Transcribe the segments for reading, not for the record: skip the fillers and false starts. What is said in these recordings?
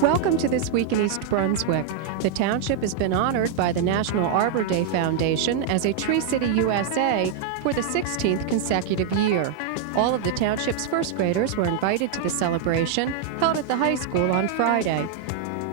Welcome to This Week in East Brunswick. The township has been honored by the National Arbor Day Foundation as a Tree City USA for the 16th consecutive year. All of the township's first graders were invited to the celebration held at the high school on Friday.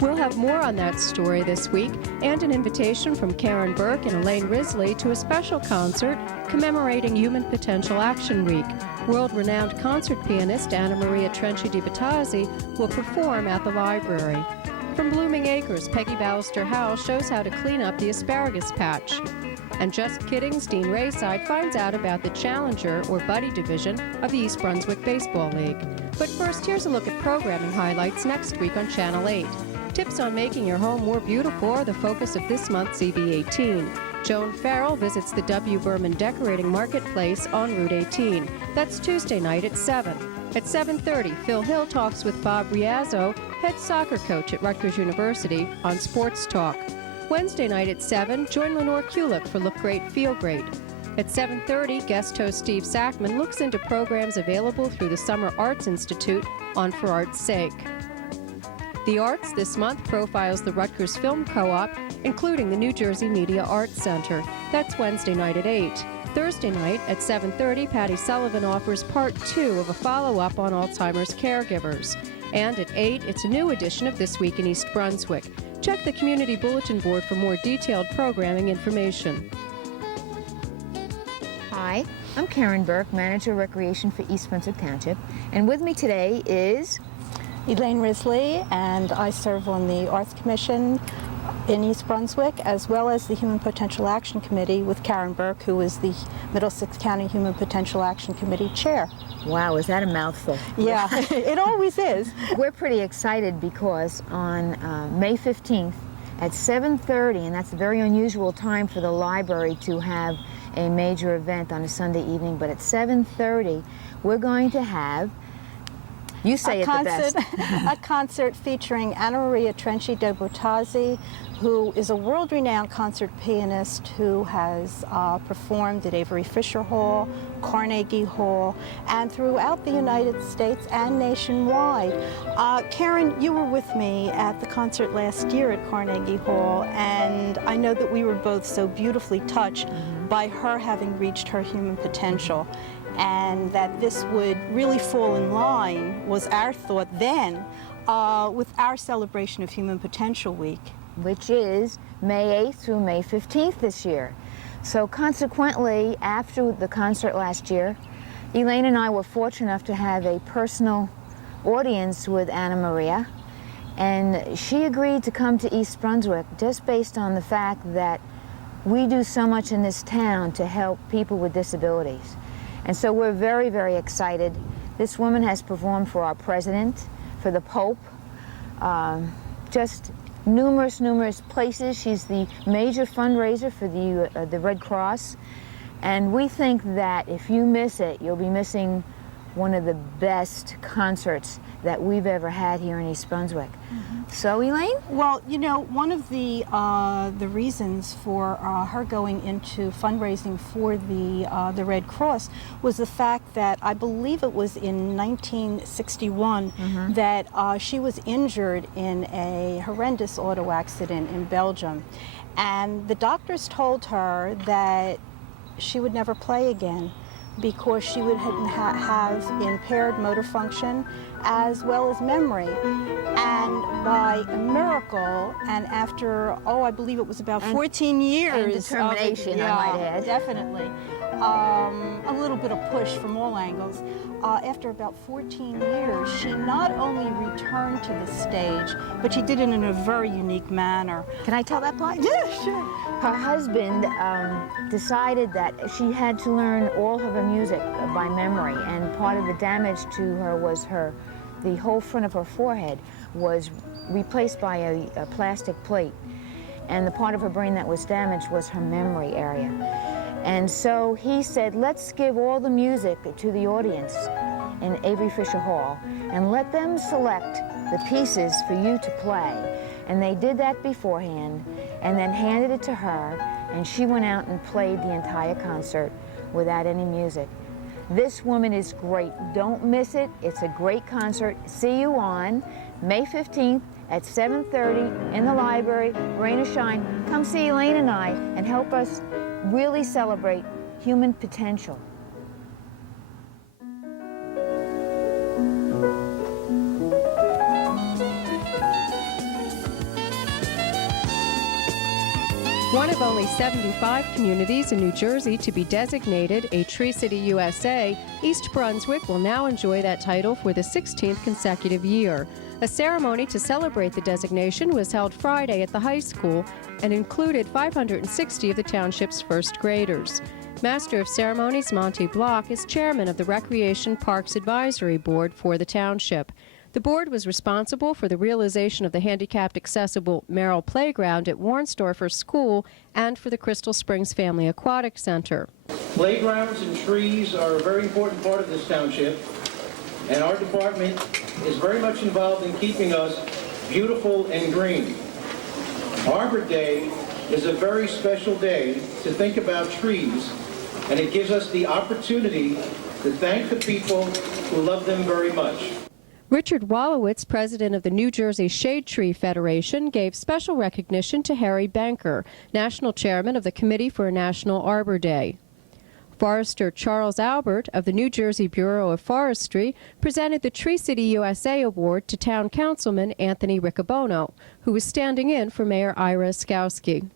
We'll have more on that story this week and an invitation from Karen Burke and Elaine Risley to a special concert commemorating Human Potential Action Week. World-renowned concert pianist Anna Maria Trenchi di Battazzi will perform at the library. From Blooming Acres, Peggy Ballister House shows how to clean up the asparagus patch. And Just Kidding's Dean Rayside finds out about the Challenger or Buddy division of the East Brunswick Baseball League. But first, here's a look at programming highlights next week on Channel 8. Tips on making your home more beautiful are the focus of this month's CB18. Joan Farrell visits the W. Berman Decorating Marketplace on Route 18. That's Tuesday night at 7. At 7:30, Phil Hill talks with Bob Riazzo, head soccer coach at Rutgers University, on Sports Talk. Wednesday night at 7, join Lenore Kulick for Look Great, Feel Great. At 7:30, guest host Steve Sackman looks into programs available through the Summer Arts Institute on For Art's Sake. The Arts this month profiles the Rutgers Film Co-op, including the New Jersey Media Arts Center. That's Wednesday night at 8. Thursday night at 7:30, Patty Sullivan offers part 2 of a follow-up on Alzheimer's caregivers. And at 8, it's a new edition of This Week in East Brunswick. Check the Community Bulletin Board for more detailed programming information. Hi, I'm Karen Burke, Manager Recreation for East Brunswick Township, and with me today is Elaine Risley, and I serve on the Arts Commission in East Brunswick, as well as the Human Potential Action Committee with Karen Burke, who is the Middlesex County Human Potential Action Committee Chair. Wow, is that a mouthful? Yeah, it always is. We're pretty excited because on May 15th at 7:30, and that's a very unusual time for the library to have a major event on a Sunday evening, but at 7:30 we're going to have, you say it the best. A concert featuring Anna Maria Trenchi di Battazzi, who is a world-renowned concert pianist who has performed at Avery Fisher Hall, Carnegie Hall, and throughout the United States and nationwide. Karen, you were with me at the concert last year at Carnegie Hall, and I know that we were both so beautifully touched by her having reached her human potential. And that this would really fall in line, was our thought then, with our celebration of Human Potential Week. Which is May 8th through May 15th this year. So consequently, after the concert last year, Elaine and I were fortunate enough to have a personal audience with Anna Maria, and she agreed to come to East Brunswick just based on the fact that we do so much in this town to help people with disabilities. And so we're very, very excited. This woman has performed for our president, for the Pope, just numerous places. She's the major fundraiser for the Red Cross. And we think that if you miss it, you'll be missing one of the best concerts that we've ever had here in East Brunswick. So, Elaine? Well, you know, one of the reasons for her going into fundraising for the Red Cross was the fact that I believe it was in 1961 that she was injured in a horrendous auto accident in Belgium, and the doctors told her that she would never play again because she would have impaired motor function as well as memory. And by a miracle, and after, I believe it was about 14 years. And determination, I might add. Definitely. A little bit of push from all angles. After about 14 years, she not only returned to the stage, but she did it in a very unique manner. Can I tell that part? Yeah, sure. Her husband decided that she had to learn all of her music by memory, and part of the damage to her was the whole front of her forehead was replaced by a plastic plate, and the part of her brain that was damaged was her memory area. And so he said, let's give all the music to the audience in Avery Fisher Hall and let them select the pieces for you to play. And they did that beforehand and then handed it to her, and she went out and played the entire concert without any music. This woman is great. Don't miss it. It's a great concert. See you on May 15th at 7:30 in the library, rain or shine. Come see Elaine and I and help us really celebrate human potential. One of only 75 communities in New Jersey to be designated a Tree City USA, East Brunswick will now enjoy that title for the 16th consecutive year. A ceremony to celebrate the designation was held Friday at the high school and included 560 of the township's first graders. Master of Ceremonies Monty Block is chairman of the Recreation Parks Advisory Board for the township. The board was responsible for the realization of the handicapped accessible Merrill Playground at Warnsdorfer School and for the Crystal Springs Family Aquatic Center. Playgrounds and trees are a very important part of this township, and our department is very much involved in keeping us beautiful and green. Arbor Day is a very special day to think about trees, and it gives us the opportunity to thank the people who love them very much. Richard Wallowitz, president of the New Jersey Shade Tree Federation, gave special recognition to Harry Banker, national chairman of the Committee for a National Arbor Day. Forester Charles Albert of the New Jersey Bureau of Forestry presented the Tree City USA Award to Town Councilman Anthony Riccobono, who was standing in for Mayor Ira Skowski.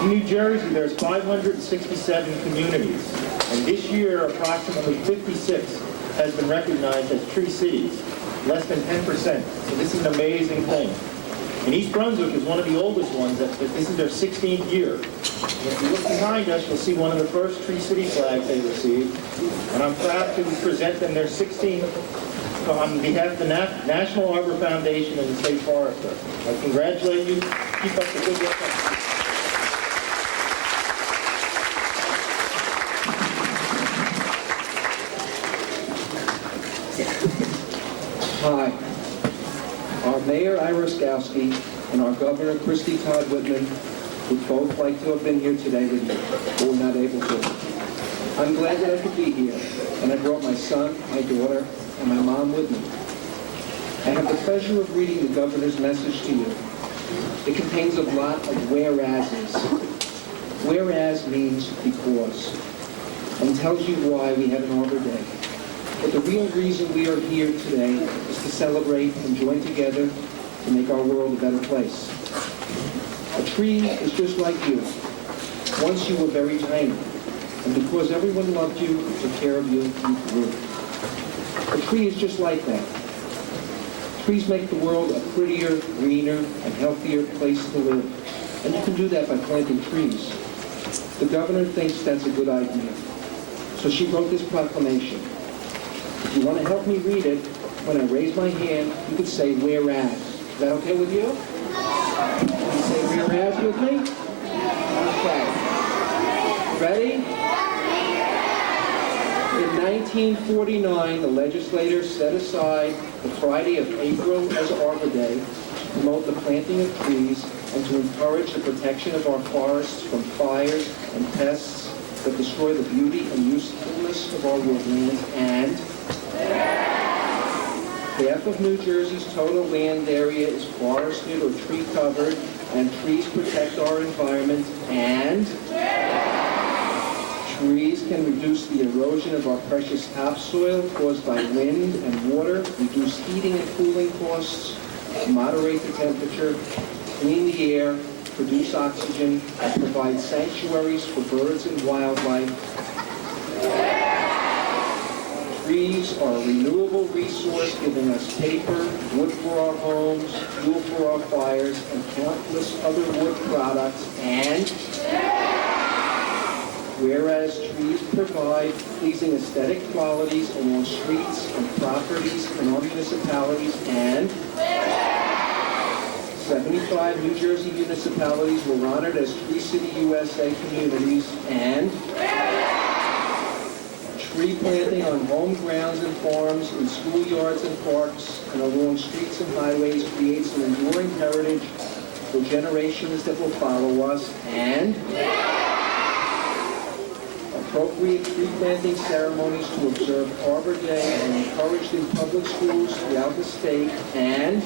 In New Jersey, there's 567 communities, and this year approximately 56 has been recognized as tree cities. Less than 10%. So this is an amazing thing. And East Brunswick is one of the oldest ones. This is their 16th year. And if you look behind us, you'll see one of the first Tree City flags they received. And I'm proud to present them their 16th on behalf of the National Arbor Foundation and the State Forester. I congratulate you. Keep up the good work. Hi. Our Mayor Ira Skowski and our Governor Christy Todd Whitman would both like to have been here today with me, but were not able to. I'm glad that I could be here, and I brought my son, my daughter, and my mom with me. I have the pleasure of reading the Governor's message to you. It contains a lot of whereases. Whereas means because, and tells you why we have an Arbor Day. But the real reason we are here today is to celebrate and join together to make our world a better place. A tree is just like you. Once you were very tiny, and because everyone loved you, took care of you, you grew. A tree is just like that. Trees make the world a prettier, greener, and healthier place to live. And you can do that by planting trees. The governor thinks that's a good idea. So she wrote this proclamation. If you want to help me read it, when I raise my hand, you could say whereas. Is that okay with you? You say whereas with me? Okay. Ready? In 1949, the legislators set aside the Friday of April as Arbor Day to promote the planting of trees and to encourage the protection of our forests from fires and pests that destroy the beauty and usefulness of our woodlands, and half of New Jersey's total land area is forested or tree covered, and trees protect our environment, and trees can reduce the erosion of our precious topsoil caused by wind and water, reduce heating and cooling costs, moderate the temperature, clean the air, produce oxygen, and provide sanctuaries for birds and wildlife. Trees are a renewable resource, giving us paper, wood for our homes, fuel for our fires, and countless other wood products. And whereas trees provide pleasing aesthetic qualities along streets and properties in our municipalities, and 75 New Jersey municipalities were honored as Tree City USA communities, and tree planting on home grounds and farms, in schoolyards and parks, and along streets and highways creates an enduring heritage for generations that will follow us, and appropriate tree planting ceremonies to observe Arbor Day are encouraged in public schools throughout the state, and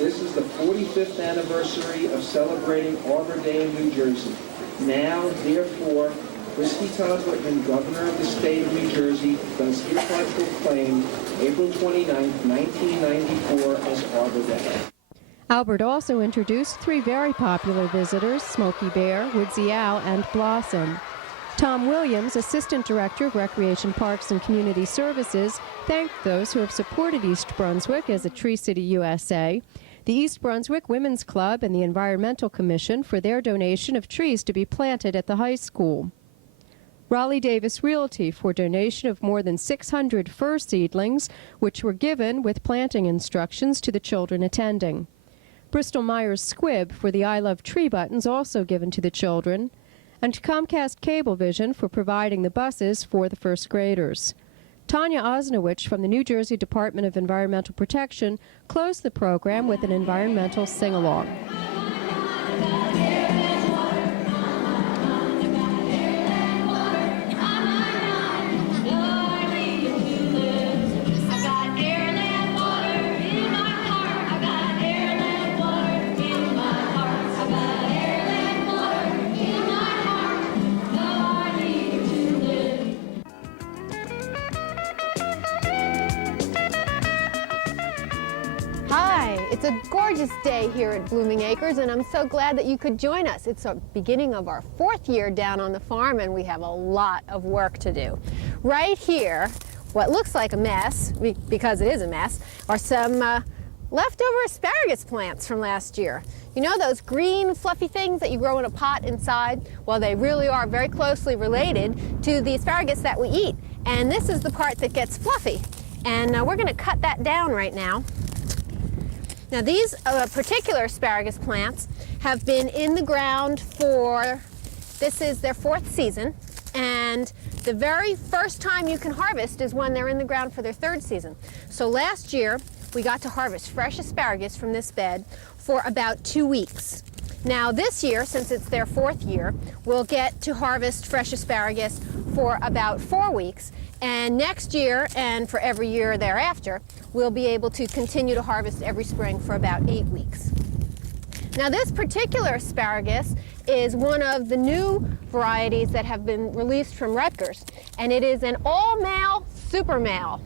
This is the 45th anniversary of celebrating Arbor Day in New Jersey. Now, therefore, Christy Todd Whitman, Governor of the State of New Jersey, does hereby proclaim April 29, 1994 as Arbor Day. Albert also introduced three very popular visitors, Smokey Bear, Woodsy Owl, and Blossom. Tom Williams, Assistant Director of Recreation Parks and Community Services, thanked those who have supported East Brunswick as a Tree City USA, the East Brunswick Women's Club, and the Environmental Commission for their donation of trees to be planted at the high school. Raleigh Davis Realty for donation of more than 600 fir seedlings, which were given with planting instructions to the children attending. Bristol Myers Squibb for the I Love Tree buttons, also given to the children, and Comcast Cablevision for providing the buses for the first graders. Tanya Osnowich from the New Jersey Department of Environmental Protection closed the program with an environmental sing-along. Hi, it's a gorgeous day here at Blooming Acres, and I'm so glad that you could join us. It's the beginning of our 4th year down on the farm, and we have a lot of work to do. Right here, what looks like a mess, because it is a mess, are some leftover asparagus plants from last year. You know those green fluffy things that you grow in a pot inside? Well, they really are very closely related to the asparagus that we eat. And this is the part that gets fluffy. And we're going to cut that down right now. Now these particular asparagus plants have been in the ground for, this is their 4th season, and the very first time you can harvest is when they're in the ground for their 3rd season. So last year we got to harvest fresh asparagus from this bed for about 2 weeks. Now this year, since it's their 4th year, we'll get to harvest fresh asparagus for about 4 weeks. And next year, and for every year thereafter, we'll be able to continue to harvest every spring for about 8 weeks. Now this particular asparagus is one of the new varieties that have been released from Rutgers, and it is an all-male super male.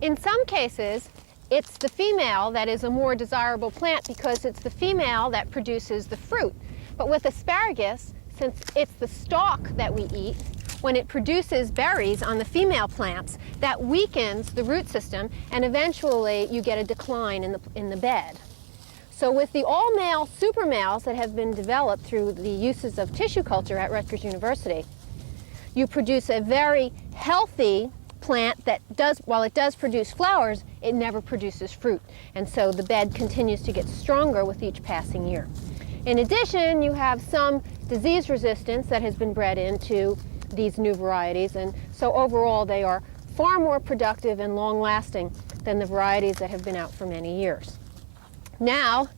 In some cases, it's the female that is a more desirable plant because it's the female that produces the fruit. But with asparagus, since it's the stalk that we eat, when it produces berries on the female plants, that weakens the root system, and eventually you get a decline in the bed. So with the all-male super males that have been developed through the uses of tissue culture at Rutgers University, you produce a very healthy plant that does, while it does produce flowers, it never produces fruit. And so the bed continues to get stronger with each passing year. In addition, you have some disease resistance that has been bred into these new varieties, and so overall they are far more productive and long-lasting than the varieties that have been out for many years. Now,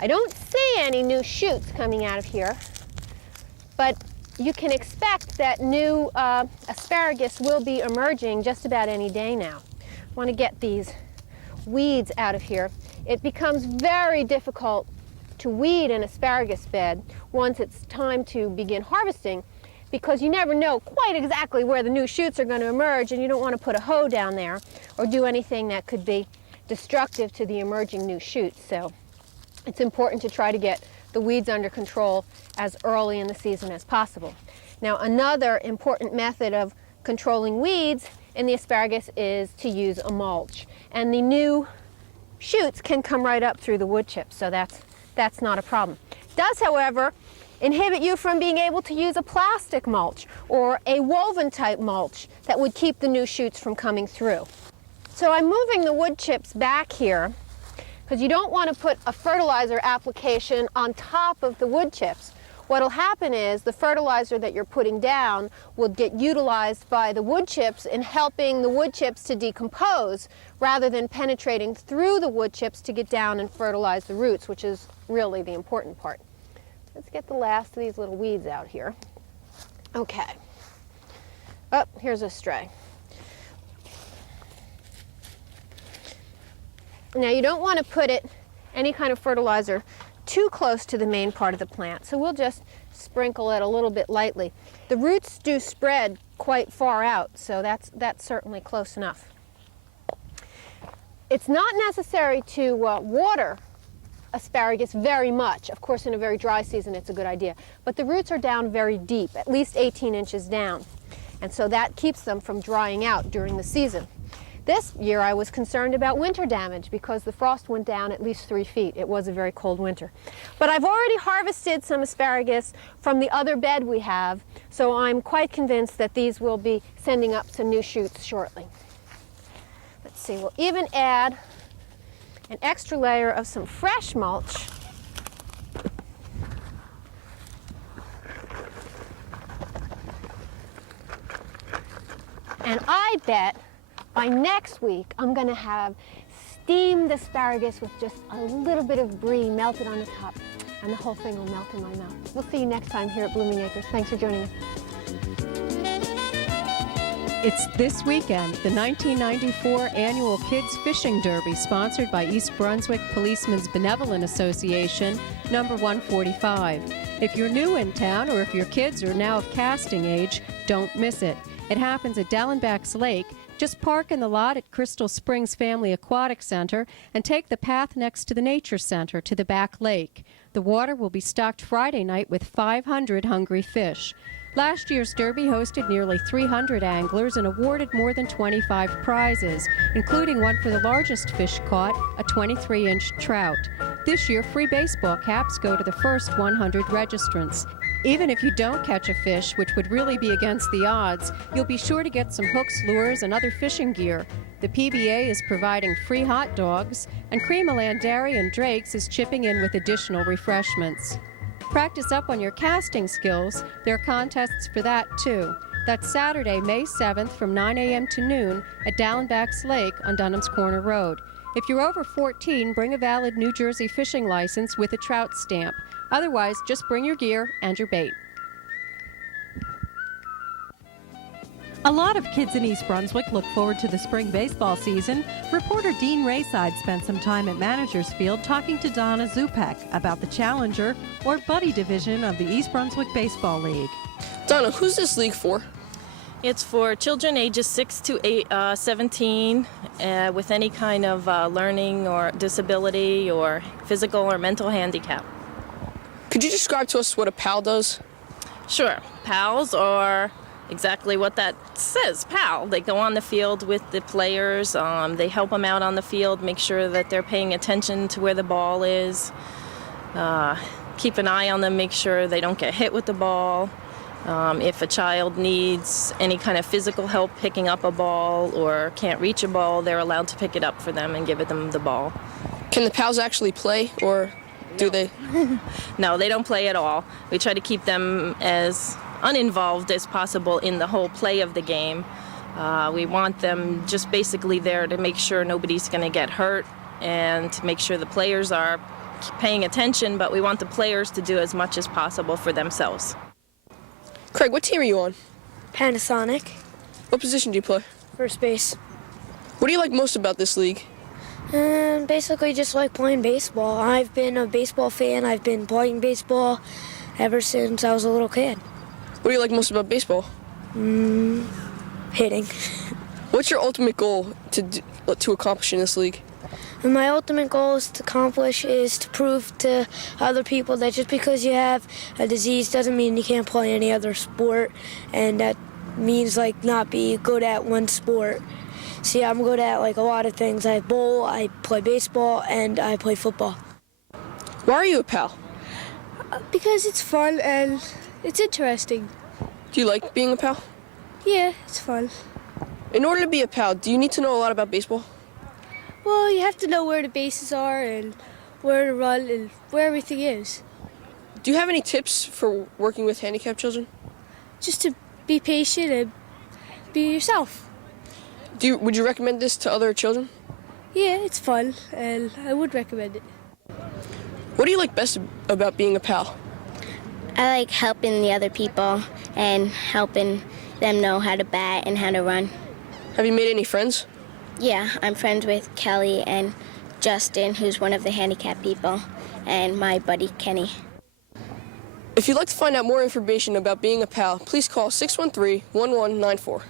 I don't see any new shoots coming out of here, but you can expect that new asparagus will be emerging just about any day now. I want to get these weeds out of here. It becomes very difficult to weed an asparagus bed once it's time to begin harvesting, because you never know quite exactly where the new shoots are going to emerge, and you don't want to put a hoe down there or do anything that could be destructive to the emerging new shoots. So it's important to try to get the weeds under control as early in the season as possible. Now, another important method of controlling weeds in the asparagus is to use a mulch. And the new shoots can come right up through the wood chips, so that's not a problem. It does, however, inhibit you from being able to use a plastic mulch or a woven type mulch that would keep the new shoots from coming through. So I'm moving the wood chips back here because you don't want to put a fertilizer application on top of the wood chips. What'll happen is the fertilizer that you're putting down will get utilized by the wood chips in helping the wood chips to decompose rather than penetrating through the wood chips to get down and fertilize the roots, which is really the important part. Let's get the last of these little weeds out here. Okay. Oh, here's a stray. Now you don't want to put it any kind of fertilizer too close to the main part of the plant. So we'll just sprinkle it a little bit lightly. The roots do spread quite far out, so that's certainly close enough. It's not necessary to water asparagus very much. Of course, in a very dry season, it's a good idea. But the roots are down very deep, at least 18 inches down. And so that keeps them from drying out during the season. This year, I was concerned about winter damage because the frost went down at least 3 feet. It was a very cold winter. But I've already harvested some asparagus from the other bed we have, so I'm quite convinced that these will be sending up some new shoots shortly. Let's see, we'll even add an extra layer of some fresh mulch. And I bet by next week I'm going to have steamed asparagus with just a little bit of brie melted on the top, and the whole thing will melt in my mouth. We'll see you next time here at Blooming Acres. Thanks for joining us. It's this weekend, the 1994 Annual Kids Fishing Derby, sponsored by East Brunswick Policemen's Benevolent Association, number 145. If you're new in town or if your kids are now of casting age, don't miss it. It happens at Dallenbach's Lake. Just park in the lot at Crystal Springs Family Aquatic Center and take the path next to the Nature Center to the back lake. The water will be stocked Friday night with 500 hungry fish. Last year's Derby hosted nearly 300 anglers and awarded more than 25 prizes, including one for the largest fish caught, a 23-inch trout. This year, free baseball caps go to the first 100 registrants. Even if you don't catch a fish, which would really be against the odds, you'll be sure to get some hooks, lures, and other fishing gear. The PBA is providing free hot dogs, and Creamaland Dairy and Drake's is chipping in with additional refreshments. Practice up on your casting skills. There are contests for that, too. That's Saturday, May 7th from 9 a.m. to noon at Dallenbach's Lake on Dunham's Corner Road. If you're over 14, bring a valid New Jersey fishing license with a trout stamp. Otherwise, just bring your gear and your bait. A lot of kids in East Brunswick look forward to the spring baseball season. Reporter Dean Rayside spent some time at Managers Field talking to Donna Zupek about the Challenger or Buddy Division of the East Brunswick Baseball League. Donna, who's this league for? It's for children ages 6 to 17 with any kind of learning or disability or physical or mental handicap. Could you describe to us what a PAL does? Sure. PALs are exactly what that says, PAL. They go on the field with the players. They help them out on the field, make sure that they're paying attention to where the ball is, keep an eye on them, make sure they don't get hit with the ball. If a child needs any kind of physical help picking up a ball or can't reach a ball, they're allowed to pick it up for them and give them the ball. Can the PALs actually play, or do they? No, they don't play at all. We try to keep them as uninvolved as possible in the whole play of the game. We want them just basically there to make sure nobody's going to get hurt and to make sure the players are paying attention, but we want the players to do as much as possible for themselves. Craig, what team are you on? Panasonic. What position do you play? First base. What do you like most about this league? Basically just like playing baseball. I've been a baseball fan. I've been playing baseball ever since I was a little kid. What do you like most about baseball? Hitting. What's your ultimate goal to accomplish in this league? And my ultimate goal is to prove to other people that just because you have a disease doesn't mean you can't play any other sport, and that means like not be good at one sport. See, I'm good at like a lot of things. I bowl, I play baseball, and I play football. Why are you a PAL? Because it's fun and it's interesting. Do you like being a PAL? Yeah, it's fun. In order to be a PAL, do you need to know a lot about baseball? Well, you have to know where the bases are and where to run and where everything is. Do you have any tips for working with handicapped children? Just to be patient and be yourself. Would you recommend this to other children? Yeah, it's fun, and I would recommend it. What do you like best about being a PAL? I like helping the other people and helping them know how to bat and how to run. Have you made any friends? Yeah, I'm friends with Kelly and Justin, who's one of the handicapped people, and my buddy Kenny. If you'd like to find out more information about being a PAL, please call 613-1194.